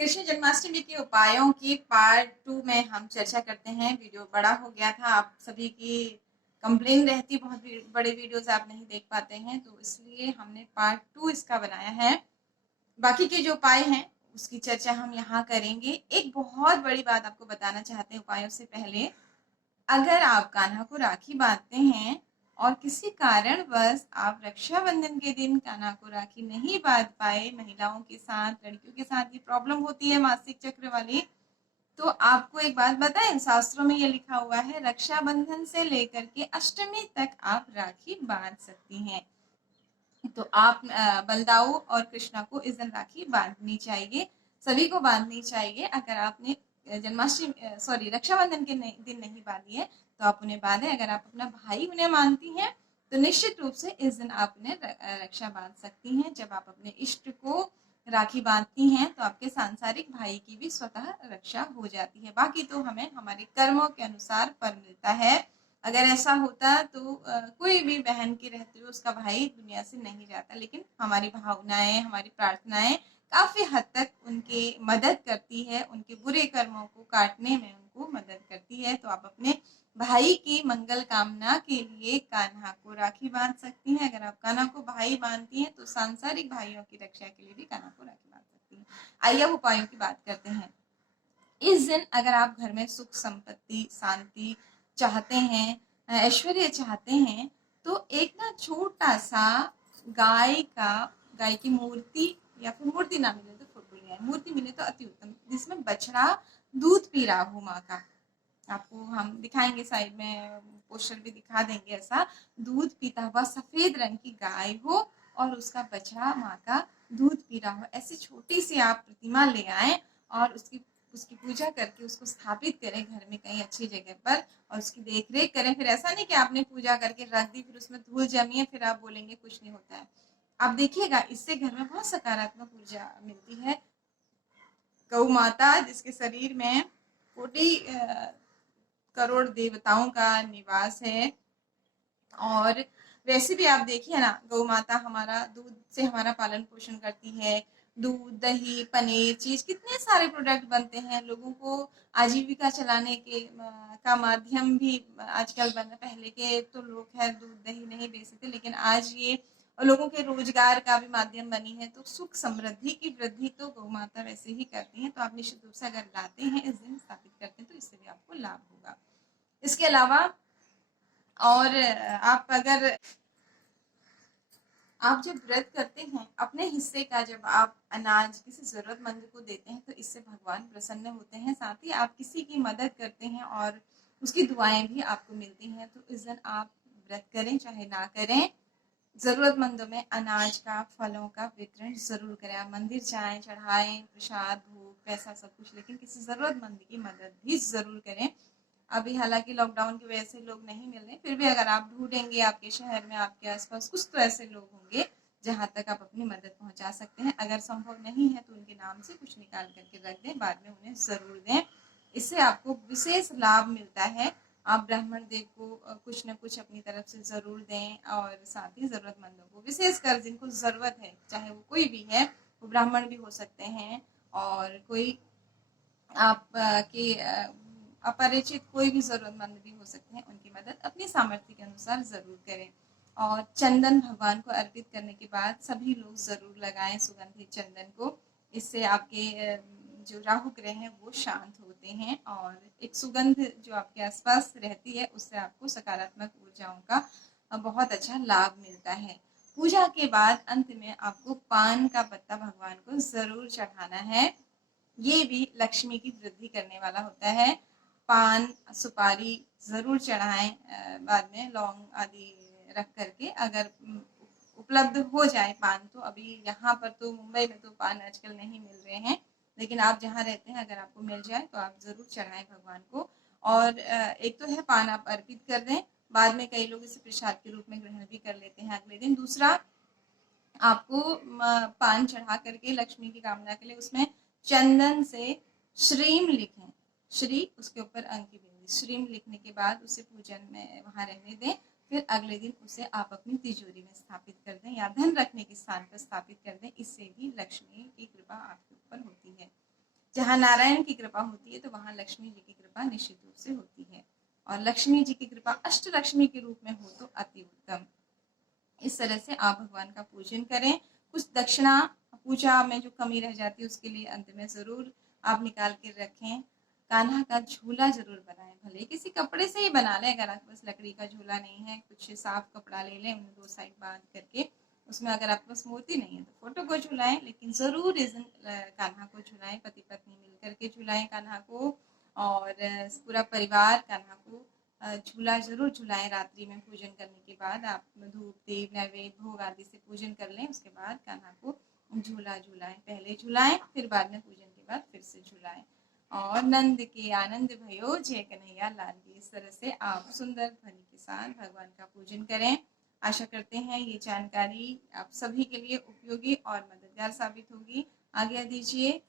कृष्ण जन्माष्टमी के उपायों की पार्ट 2 में हम चर्चा करते हैं। वीडियो बड़ा हो गया था, आप सभी की कंप्लेन रहती, बहुत बड़े वीडियोस आप नहीं देख पाते हैं, तो इसलिए हमने पार्ट 2 इसका बनाया है। बाकी के जो उपाय हैं उसकी चर्चा हम यहाँ करेंगे। एक बहुत बड़ी बात आपको बताना चाहते हैं उपायों से पहले, अगर आप कान्हा को राखी बांधते हैं और किसी कारणवश आप रक्षाबंधन के दिन कान्हा को राखी नहीं बांध पाए, महिलाओं के साथ, लड़कियों के साथ ये प्रॉब्लम होती है मासिक चक्र वाली, तो आपको एक बात बताएं, शास्त्रों में ये लिखा हुआ है रक्षाबंधन से लेकर के अष्टमी तक आप राखी बांध सकती हैं। तो आप बलदाऊ और कृष्णा को इस दिन राखी बांधनी चाहिए, सभी को बांधनी चाहिए। अगर आपने जन्माष्टमी रक्षाबंधन के दिन नहीं बांधी है तो आप उन्हें बांधें। अगर आप अपना भाई उन्हें मानती हैं तो निश्चित रूप से इस दिन आप उन्हें रक्षा बांध सकती हैं। जब आप अपने इष्ट को राखी बांधती हैं तो आपके सांसारिक भाई की भी स्वतः रक्षा हो जाती है। बाकी तो हमें हमारे कर्मों के अनुसार फल मिलता है। अगर ऐसा होता तो कोई भी बहन के रहते हुए उसका भाई दुनिया से नहीं जाता, लेकिन हमारी भावनाएं, हमारी प्रार्थनाएं काफी हद तक उनके मदद करती है, उनके बुरे कर्मों को काटने में उनको मदद करती है। तो आप अपने भाई की मंगल कामना के लिए कान्हा को राखी बांध सकती हैं। अगर आप कान्हा को भाई बांधती हैं तो सांसारिक भाइयों की रक्षा के लिए भी कान्हा को राखी बांध सकती हैं। आइए अब उपायों की बात करते हैं। इस दिन अगर आप घर में सुख संपत्ति शांति चाहते हैं, ऐश्वर्य चाहते हैं, तो एक ना छोटा सा गाय की मूर्ति, या फिर मूर्ति ना मिले तो फोटो ले आए, मूर्ति मिले तो अति उत्तम, जिसमें बछड़ा दूध पी रहा हो माँ का। आपको हम दिखाएंगे, साइड में पोस्टर भी दिखा देंगे। ऐसा दूध पीता हुआ सफेद रंग की गाय हो और उसका बछड़ा माँ का दूध पी रहा हो, ऐसी छोटी सी आप प्रतिमा ले आए और उसकी उसकी पूजा करके उसको स्थापित करें घर में कहीं अच्छी जगह पर, और उसकी देख रेख करें। फिर ऐसा नहीं कि आपने पूजा करके रख दी, फिर उसमें धूल जमी है, फिर आप बोलेंगे कुछ नहीं होता है। आप देखिएगा, इससे घर में बहुत सकारात्मक ऊर्जा मिलती है। गौ माता जिसके शरीर में कोटि करोड़ देवताओं का निवास है, और वैसे भी आप देखिए ना, गौ माता हमारा दूध से हमारा पालन पोषण करती है। दूध, दही, पनीर, चीज, कितने सारे प्रोडक्ट बनते हैं। लोगों को आजीविका चलाने के का माध्यम भी आजकल बन, पहले के तो लोग खैर दूध दही नहीं बेचते, लेकिन आज ये लोगों के रोजगार का भी माध्यम बनी है। तो सुख समृद्धि की वृद्धि तो गौ माता वैसे ही करती हैं। तो आप निश्चित रूप से अगर लाते हैं, इस दिन स्थापित करते हैं, तो इससे भी आपको लाभ होगा। इसके अलावा और आप जब व्रत करते हैं, अपने हिस्से का जब आप अनाज किसी जरूरतमंद को देते हैं तो इससे भगवान प्रसन्न होते हैं। साथ ही आप किसी की मदद करते हैं और उसकी दुआएं भी आपको मिलती हैं। तो इस दिन आप व्रत करें चाहे ना करें, जरूरतमंदों में अनाज का, फलों का वितरण जरूर करें। आप मंदिर जाएं, चढ़ाएं प्रसाद, भोग, पैसा, सब कुछ, लेकिन किसी जरूरतमंद की मदद भी जरूर करें। अभी हालांकि लॉकडाउन की वजह से लोग नहीं मिल रहे, फिर भी अगर आप ढूंढेंगे आपके शहर में, आपके आसपास कुछ तो ऐसे लोग होंगे जहां तक आप अपनी मदद पहुंचा सकते हैं। अगर संभव नहीं है तो उनके नाम से कुछ निकाल करके रख दें, बाद में उन्हें जरूर दें। इससे आपको विशेष लाभ मिलता है। आप ब्राह्मण देव को कुछ न कुछ अपनी तरफ से जरूर दें, और साथ ही जरूरतमंदों को, विशेषकर जिनको जरूरत है, चाहे वो कोई भी है, वो ब्राह्मण भी हो सकते हैं और कोई आप के अपरिचित कोई भी जरूरतमंद भी हो सकते हैं, उनकी मदद अपनी सामर्थ्य के अनुसार जरूर करें। और चंदन भगवान को अर्पित करने के बाद सभी लोग जरूर लगाएं सुगंधित चंदन को। इससे आपके जो राहु ग्रह हैं वो शांत होते हैं, और एक सुगंध जो आपके आसपास रहती है उससे आपको सकारात्मक ऊर्जाओं का बहुत अच्छा लाभ मिलता है। पूजा के बाद अंत में आपको पान का पत्ता भगवान को जरूर चढ़ाना है। ये भी लक्ष्मी की वृद्धि करने वाला होता है। पान, सुपारी जरूर चढ़ाएं, बाद में लौंग आदि रख करके, अगर उपलब्ध हो जाए पान तो। अभी यहाँ पर तो मुंबई में तो पान आजकल नहीं मिल रहे हैं, लेकिन आप जहाँ रहते हैं अगर आपको मिल जाए तो आप जरूर चढ़ाएं भगवान को। और एक तो है पान आप अर्पित कर दें, बाद में कई लोग इसे प्रसाद के रूप में ग्रहण भी कर लेते हैं अगले दिन। दूसरा, आपको पान चढ़ा करके लक्ष्मी की कामना के लिए उसमें चंदन से श्रीम लिखें, श्री उसके ऊपर अंक की बिंदी, श्रीम लिखने के बाद उसे पूजन में वहां रहने दें। फिर अगले दिन उसे आप अपनी तिजोरी में स्थापित कर दें या धन रखने के स्थान पर स्थापित कर दें। इससे भी लक्ष्मी की कृपा आपके ऊपर होती है। जहाँ नारायण की कृपा होती है तो वहाँ लक्ष्मी जी की कृपा निश्चित रूप से होती है, और लक्ष्मी जी की कृपा अष्ट लक्ष्मी के रूप में हो तो अति उत्तम। इस तरह से आप भगवान का पूजन करें। कुछ दक्षिणा पूजा में जो कमी रह जाती है उसके लिए अंत में जरूर आप निकाल के रखें। कान्हा का झूला जरूर बनाएं, भले किसी कपड़े से ही बना लें, अगर आपके पास लकड़ी का झूला नहीं है, कुछ साफ कपड़ा ले लें, उन्हें दो साइड बांध करके उसमें, अगर आपके पास मूर्ति नहीं है तो फोटो को झुलाएं, लेकिन जरूर इस दिन कान्हा को झुलाएं, पति पत्नी मिलकर के झुलाएं कान्हा को, और पूरा परिवार कान्हा को झूला जरूर झुलाएं। रात्रि में पूजन करने के बाद आप धूप दीप नैवेद्य भोग आदि से पूजन कर लें, उसके बाद कान्हा को झूला झुलाएं, पहले झुलाएं फिर बाद में पूजन के बाद फिर से झुलाएं। और नंद के आनंद भयो जय कन्हैया लाल की, इस तरह से आप सुंदर ध्वनि के साथ भगवान का पूजन करें। आशा करते हैं ये जानकारी आप सभी के लिए उपयोगी और मददगार साबित होगी। आज्ञा दीजिए।